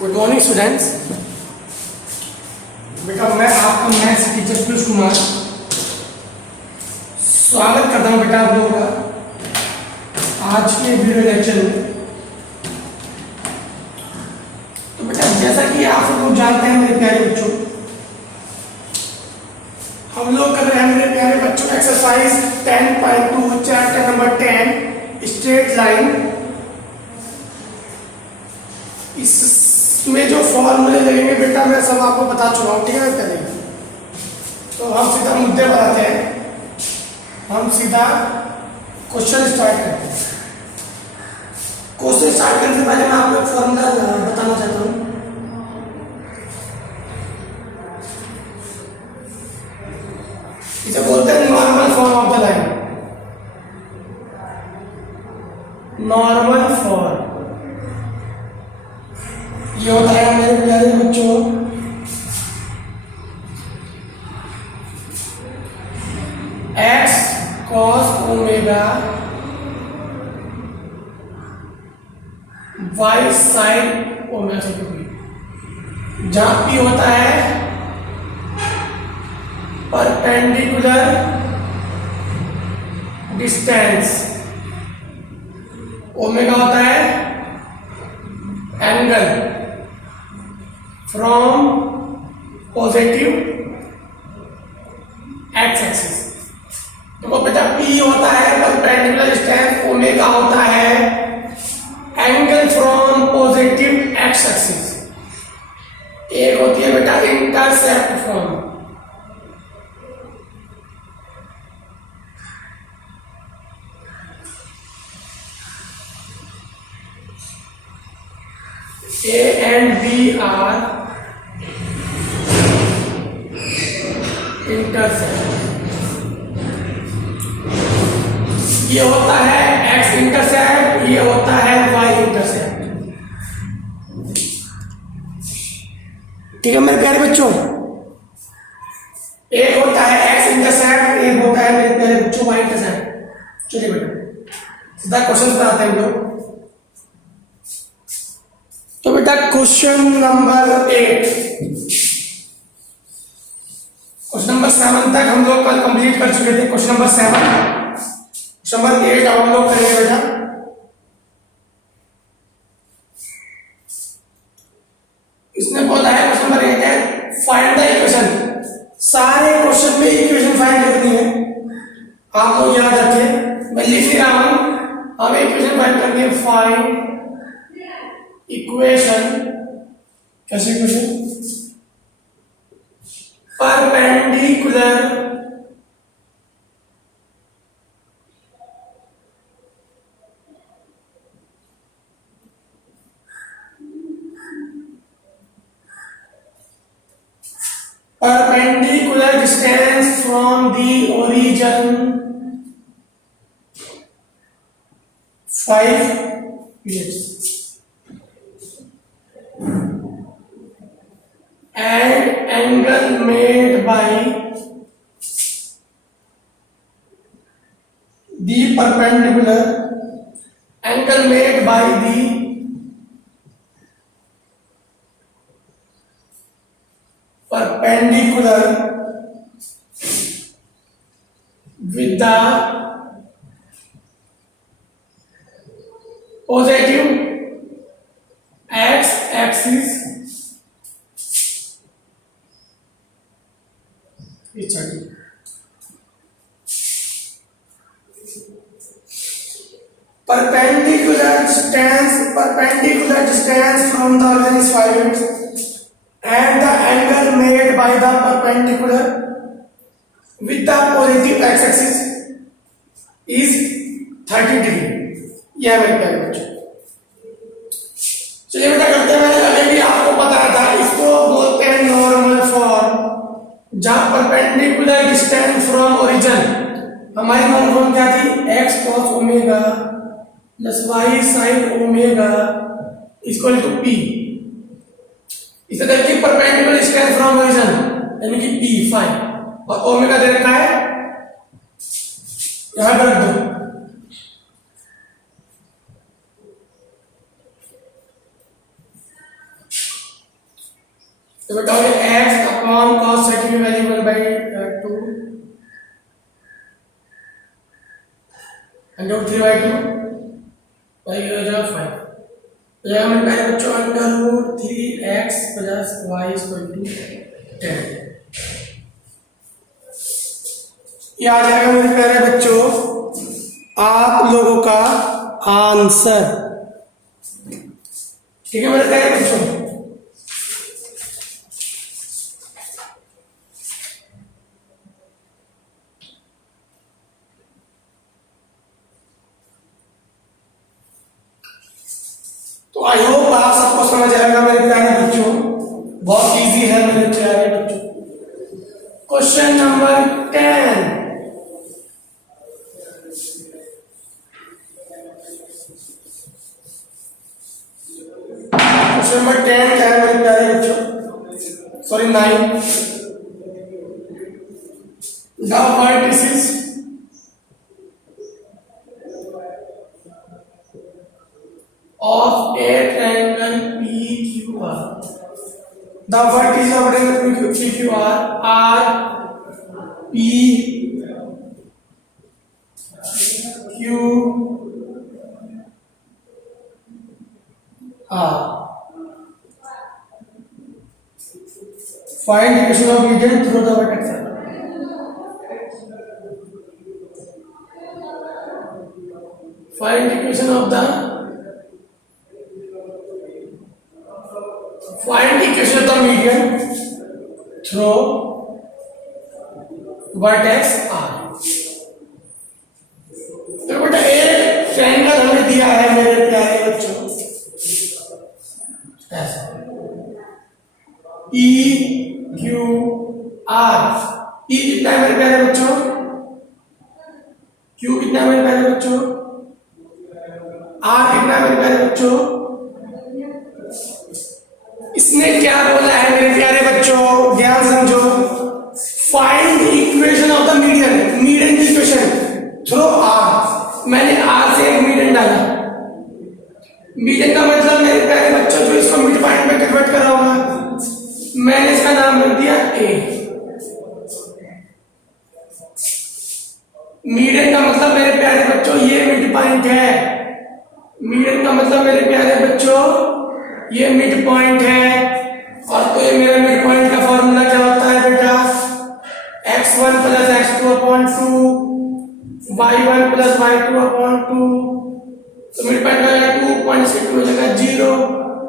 Good morning students. बेटा मैं आपका मैथ्स टीचर पीयूष कुमार स्वागत करता हूँ बेटा आप लोगों का आज के वीडियो लेक्चर में। तो बेटा जैसा कि आप सब लोग जानते हैं मेरे प्यारे बच्चों, हम लोग कर रहे हैं मेरे प्यारे बच्चों exercise 10.2 chapter number 10 straight line. इसमें जो फॉर्मूले लगेंगे बेटा मैं सब आपको बता चुका हूँ, ठीक है पहले। तो हम सीधा मुद्दे पर आते हैं, हम सीधा क्वेश्चन स्टार्ट करते हैं। क्वेश्चन स्टार्ट करने से पहले मैं आपको एक फॉर्मूला बताना चाहता हूँ। इसे बोलते हैं normal form of the line. Normal form ये होता है मेरे प्यारे बच्चों x cos omega y sin omega से भी, जहां p होता है परपेंडिकुलर डिस्टेंस, ओमेगा होता है angle from positive x axis. तो बेटा P होता है परपेंडिकुलर डिस्टेंस, ओमेगा होता है angle from positive x axis. एक होती है बेटा intercept form. A and B are intercept. ये होता है x इंटरसेप्ट, ये होता है y इंटरसेप्ट। ठीक है मेरे प्यारे बच्चों, एक होता है x इंटरसेप्ट, एक होता है मेरे प्यारे बच्चों y इंटरसेप्ट। चलिए बेटा सीधा क्वेश्चन पर आते हैं हम लोग। तो बेटा क्वेश्चन नंबर 8, क्वेश्चन नंबर 7 तक हम लोग कल कंप्लीट कर चुके थे। क्वेश्चन नंबर 7, क्वेश्चन नंबर 8 अब हम लोग करेंगे बेटा। इसने बोला है क्वेश्चन नंबर 8 है फाइंड द इक्वेशन। सारे क्वेश्चन में इक्वेशन फाइंड करनी है, आप लोग याद रखिए, मैं लिख रहा हूं। हमें इक्वेशन फाइंड करनी है। फाइंड इक्वेशन, कैसे equation? Perpendicular distance from the origin 5 units and angle made by the perpendicular angle made by the perpendicular with the positive x axis perpendicular distance from the origin is 5 units and the angle made by the perpendicular with the positive x axis is 30 degree। यह मेरे प्यारे बच्चों, चलिए बेटा करते हैं। मैंने अभी भी आपको बताया था, इसको बोलते हैं नॉर्मल फॉर्म, जहां परपेंडिकुलर डिस्टेंस फ्रॉम ओरिजिन, हमारी नॉर्मल फॉर्म क्या थी? x cos omega plus y sin omega equal to p। इसे देखिए परपेंडिकुलर डिस्टेंस फ्रॉम ओरिजिन यानी कि p 5 और ओमेगा दे रखा है, यहां पर रख दो। तो बेटा हो गया x अपॉन cos 30 की वैल्यू 1/2 अंडर 3/2 y हो जाएगा 5। तो यहाँ मेरे पहले बच्चों under root 3x plus y equal to 10। ये आ जाएगा मेरे प्यारे बच्चों आप लोगों का आंसर। ठीक है मेरे प्यारे बच्चों। तो आई होप आप सबको समझ आएगा मेरे प्यारे बच्चों, बहुत इजी है मेरे प्यारे बच्चों। Question number 10। क्वेश्चन नंबर 10 क्या है मेरे प्यारे बच्चों, sorry 9। The vertices of a triangle PQR. The vertices of a triangle PQR are P, Q, R. Find the equation of median through the vertex. Find the equation of the median through vertex R. तो बेटा एक triangle हमें दिया है मेरे प्यारे बच्चों ऐसा E Q R। E कितना है मेरे प्यारे बच्चों, Q कितना है मेरे प्यारे बच्चों, R कितना है मेरे प्यारे बच्चों। इसने क्या बोला है मेरे प्यारे बच्चों, ध्यान समझो। Find equation of the median, median की इक्वेशन थ्रू आर। मैंने आर से एक मीडियन डाला। मीडियन का मतलब मेरे प्यारे बच्चों जो इसको मिड पॉइंट में कन्वर्ट करा होगा, मैंने इसका नाम रख दिया ए। मीडियन का मतलब मेरे प्यारे बच्चों ये मिड पॉइंट है। मीडियन का मतलब मेरे प्यारे बच्चों ये मिड पॉइंट है। और तो ये मेरा मिड पॉइंट का फॉर्मूला क्या होता है बेटा, x1 plus x2 upon 2, y1 plus y2 upon 2। तो मिड पॉइंट हो जाएगा 2.6 हो जाएगा 0,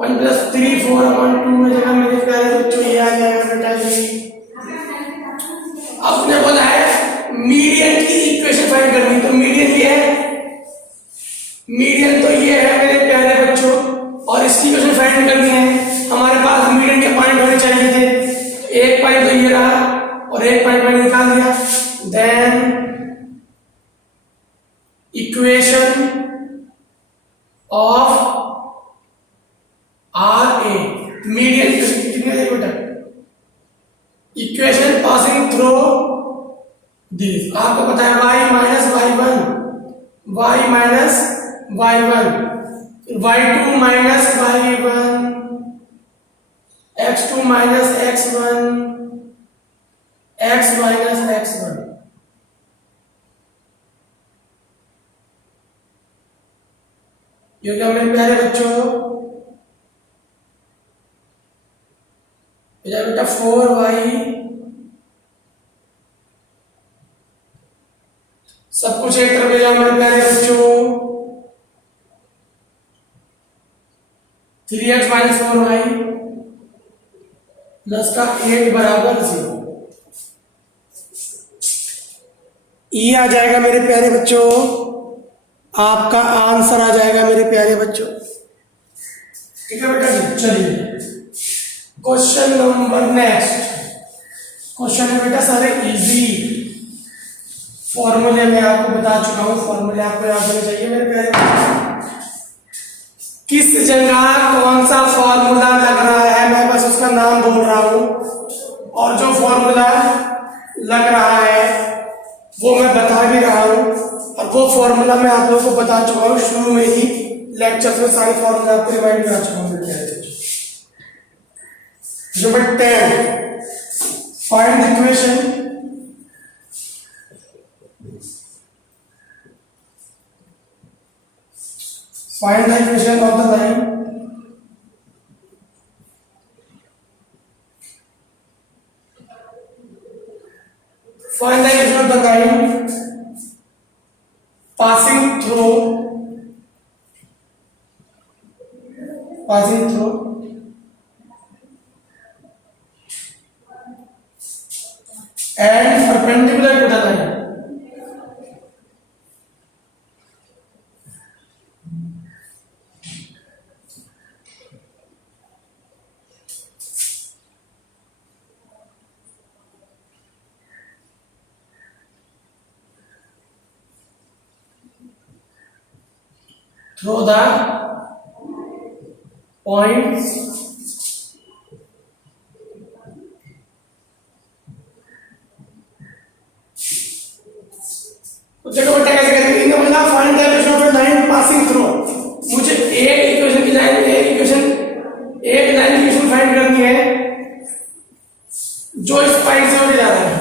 1 प्लस 3 4 अपॉन 2 हो जाएगा मेरे प्यारे बच्चों, ये आ जाएगा बेटा जी। आपने बोला है मीडियन की इक्वेशन फाइंड करनी, तो मीडियन ये है, मीडियन तो ये है मेरे प्यारे बच्चों, और इसकी इक्वेशन फाइंड करनी है। हमारे पास मीडियन के पॉइंट होने चाहिए थे। एक पॉइंट तो ये रहा और एक पॉइंट मैंने निकाल दिया। Then equation of R A, median कितनी है बेटा, इक्वेशन पासिंग थ्रू दिस। आपको पता है y minus y1, y minus y1, y2 minus y1, x2 minus x1, x minus x1। ये क्या मेरे प्यारे बच्चों, बेटा 4y, सब कुछ एक तरफ ले जाओ मेरे प्यारे बच्चों, 3x माइनस 4y प्लस का 8 बराबर 0। ये आ जाएगा मेरे प्यारे बच्चों, आपका आंसर आ जाएगा मेरे प्यारे बच्चों। ठीक है बेटा जी, चलिए क्वेश्चन नंबर नेक्स्ट। क्वेश्चन है बेटा सारे इजी, फॉर्मूले में आपको बता चुका हूं, फॉर्मूले आपको याद होने चाहिए मेरे प्यारे बच्चों। किस जगह कौन सा फॉर्मूला लग रहा है, मैं बस उसका नाम बोल रहा हूं, और जो फॉर्मूला लग रहा है वो मैं बता भी रहा हूं, और वो फॉर्मूला मैं आप लोगों को बता चुका हूं शुरू में ही, लेक्चर में सारे फॉर्मूला आपको रिमाइंड करा चुका हूं। Number 10. Find the equation. Find the equation of the line. Find the equation of the line passing through and perpendicular to the line. Through the points तो देखो बेटा कैसे करेंगे इनका मतलब find the equation of the line passing through मुझे एक equation की लाइन एक लाइन की इक्वेशन फाइंड करनी है जो इस पॉइंट से होके जा रहा है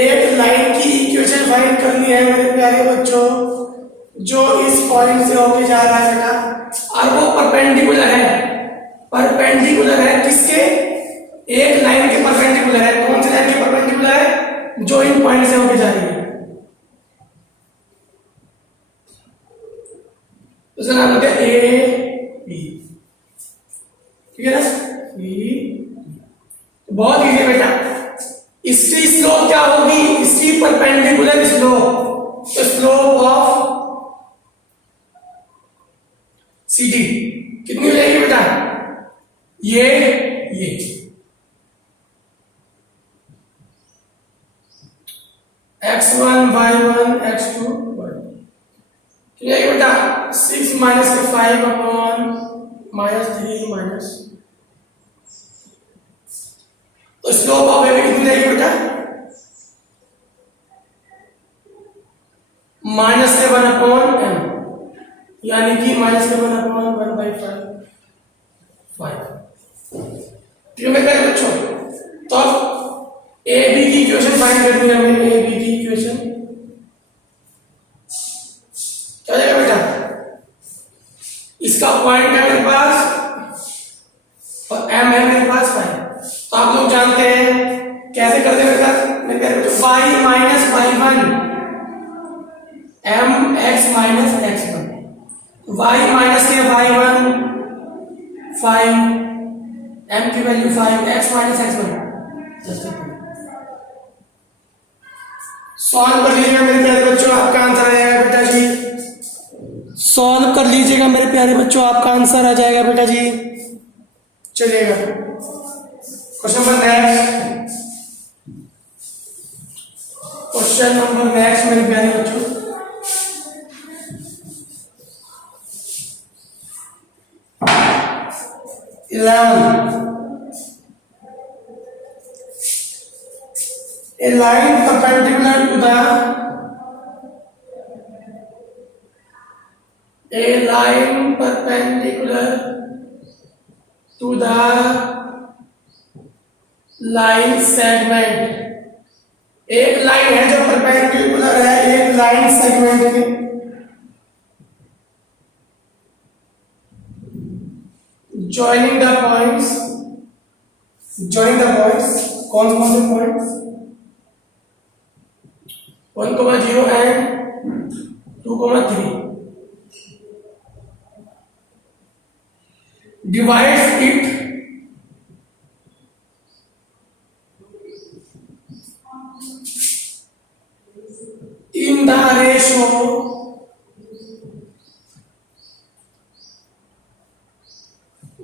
एक लाइन की इक्वेशन फाइंड करनी है मेरे प्यारे बच्चों जो इस पॉइंट से होके जा रहा है बेटा और वो परपेंडिकुलर है किसके एक लाइन के परपेंडिकुलर है कौन सी लाइन के परपेंडिकुलर है जो इन पॉइंट से होके जा रही है उसका नाम होता है ए बी ठीक है ना बी बहुत इजी बेटा इसकी स्लोप क्या होगी इसकी परपेंडिकुलर स्लोप तो स्लोप ऑफ CD कितनी हो जाएगी बेटा ये x1 y1 x2 y2 ये बेटा 6 minus 5 upon minus 3 minus तो स्लोप ऑफ ए कितनी जाएगी बेटा -7 upon m यानी कि -7 upon 1/5 ठीक है मेरे बच्चों तो अब ए बी की इक्वेशन फाइंड करनी है हमें ए बी की इक्वेशन क्या जाएगा बेटा इसका पॉइंट है मेरे पास और m है मेरे पास 5 तो आप लोग जानते हैं कैसे करते हैं बेटा मेरे प्यारे बच्चों y minus y1 m x minus x1 y minus के y1 5 m की value 5 x minus x1 solve कर लीजिएगा मेरे प्यारे बच्चों आपका आंसर आ जाएगा बेटा जी सॉल्व कर लीजिएगा मेरे प्यारे बच्चों आपका आंसर आ जाएगा बेटा जी चलिएगा क्वेश्चन नंबर नेक्स्ट मेरे प्यारे बच्चों 11 a line perpendicular to the line segment एक लाइन है जो परपेंडिकुलर है एक लाइन सेगमेंट की joining the points कौन से points 1,0 and 2,3 divides it in the ratio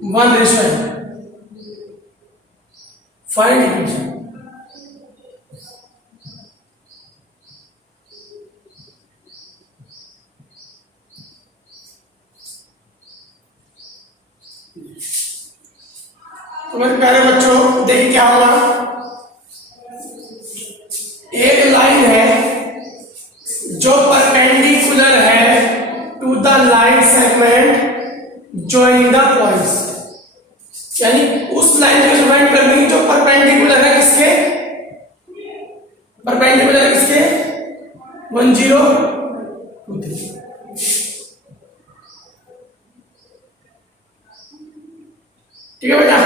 1:n. Find equation. तो मेरे प्यारे बच्चों देखिए क्या होगा एक लाइन है जो परपेंडिकुलर है to the line segment joining the points यानी उस लाइन को ज्वाइन करनी जो परपेंडिकुलर है किसके, परपेंडिकुलर है किसके 1023। ठीक है बेटा।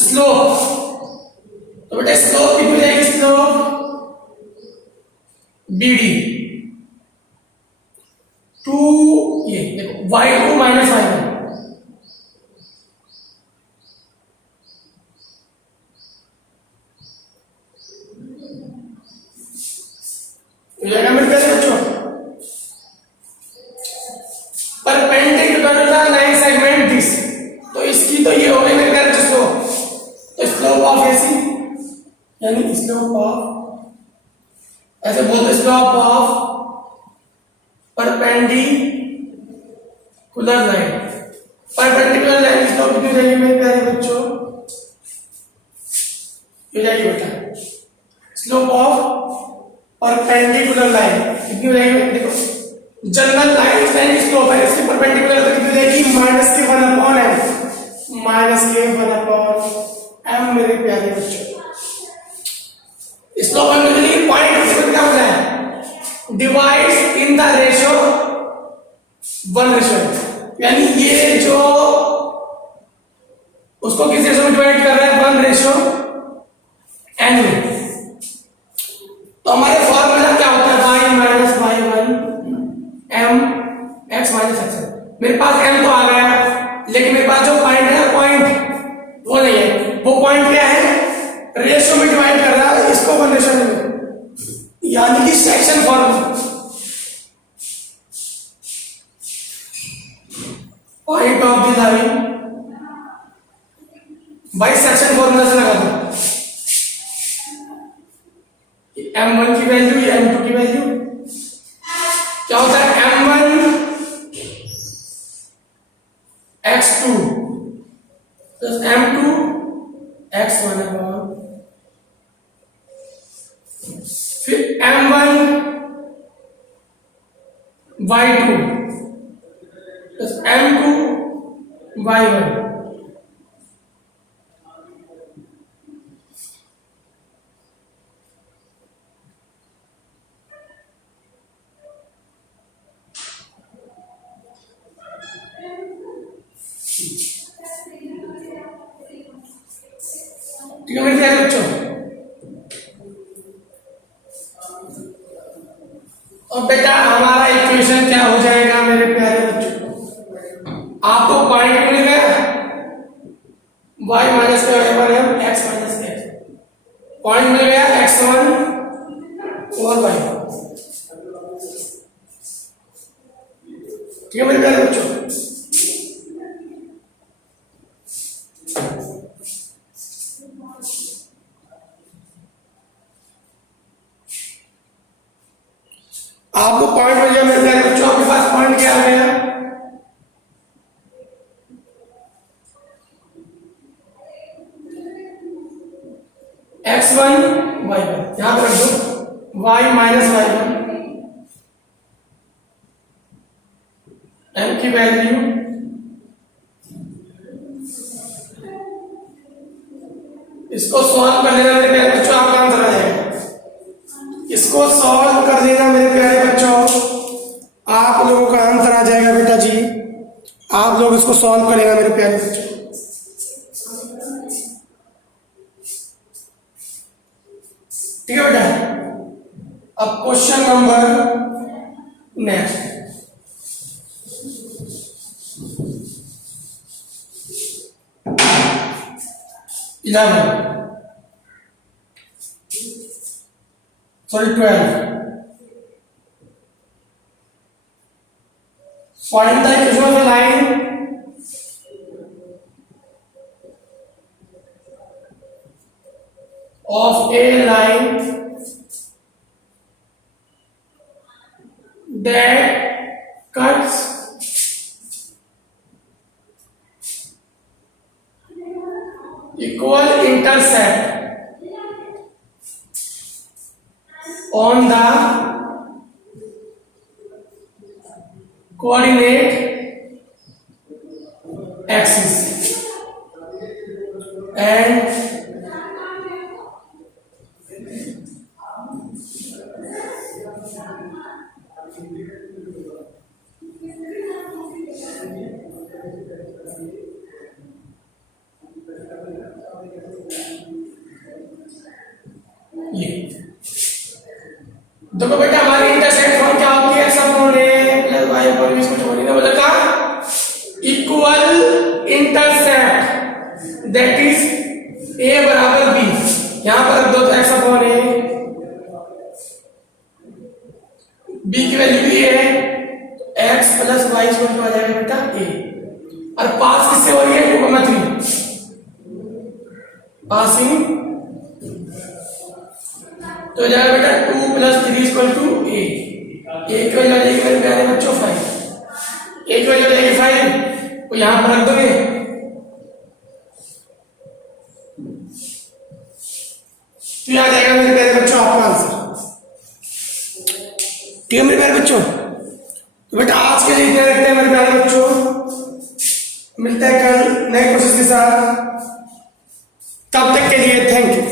स्लोप, तो बेटा स्लोप कितनी जाएगी, स्लोप BD 2, ये देखो y2 माइनस y1, मिलेगा मेरे प्यारे बच्चों। परपेंडिकुलर लाइन सेगमेंट दिस, तो इसकी तो ये हो गई मेरे प्यारे बच्चों। तो स्लोप ऑफ एसी यानी स्लोप ऑफ, ऐसे बोलते slope of perpendicular line, perpendicular line slope कितनी जाएगी मेरे प्यारे बच्चों, ये जाएगी बेटा स्लोप ऑफ परपेंडिकुलर लाइन कितनी हो जाएगी, देखो जनरल लाइन लाइन स्लोप है, इसकी परपेंडिकुलर तो कितनी जाएगी -k1/m, -k1/m मेरे प्यारे बच्चों। स्लोप यूजुअली पॉइंट से क्या होता है, डिवाइड्स इन द रेशियो 1:, यानी ये जो उसको किस रेशियो में डिवाइड कर रहा है 1:n में। तो हमारे फॉर्मूला क्या होता है, y minus y1 m x minus x। मेरे पास m तो आ गया, लेकिन मेरे पास जो पॉइंट है ना, पॉइंट वो नहीं है। वो पॉइंट क्या है, रेशियो में डिवाइड कर रहा है इसको 1:, यानी कि section formula, point of the line by section formula से लगा दो। m1 की वैल्यू या m2 की वैल्यू क्या होता है, m1 x2 plus m2 x1/, फिर m1 y2 plus m2 y1। ठीक है मेरे प्यारे बच्चों। और बेटा हमारा इक्वेशन क्या हो जाएगा मेरे प्यारे बच्चों, आपको पॉइंट मिल गया y माइनस का y1 x minus x, point मिल गया x1 और y। ठीक है मेरे प्यारे बच्चों। आपको पॉइंट मिल गया मेरे प्यारे बच्चों, आपके पास पॉइंट क्या आ गया, x1 y1, यहां पर रख दो y माइनस y1, m की वैल्यू इसको सॉल्व कर लेना मेरे प्यारे बच्चों, आपका आंसर आ जाएगा। इसको सॉल्व कर देना मेरे प्यारे बच्चों, आप लोगों का आंसर आ जाएगा बेटा जी। आप लोग इसको सॉल्व करेगा मेरे प्यारे बच्चों। ठीक है बेटा। अब question number next, sorry 12, find the equation of a line that cuts equal intercept on the coordinate axis। That is a बराबर बी, यहां पर रख दो तो एक्स अपॉन ए, बी की वैल्यू भी है तो x plus y equal to आ जाएगा बेटा ए। और पास किससे हो रही है 2,3 पासिंग, तो हो जाएगा बेटा 2 + 3 = ए। ए की वैल्यू आ जाएगी मेरे प्यारे बच्चों 5, ए की वैल्यू आ जाएगी 5 तो यहां पर रख दोगे, तो यहां आ जाएगा मेरे प्यारे बच्चों आपका आंसर। ठीक है मेरे प्यारे बच्चों, तो बेटा आज के लिए इतना रखते हैं मेरे प्यारे बच्चों, मिलता है कल नए कोर्सेज के साथ, तब तक के लिए थैंक यू।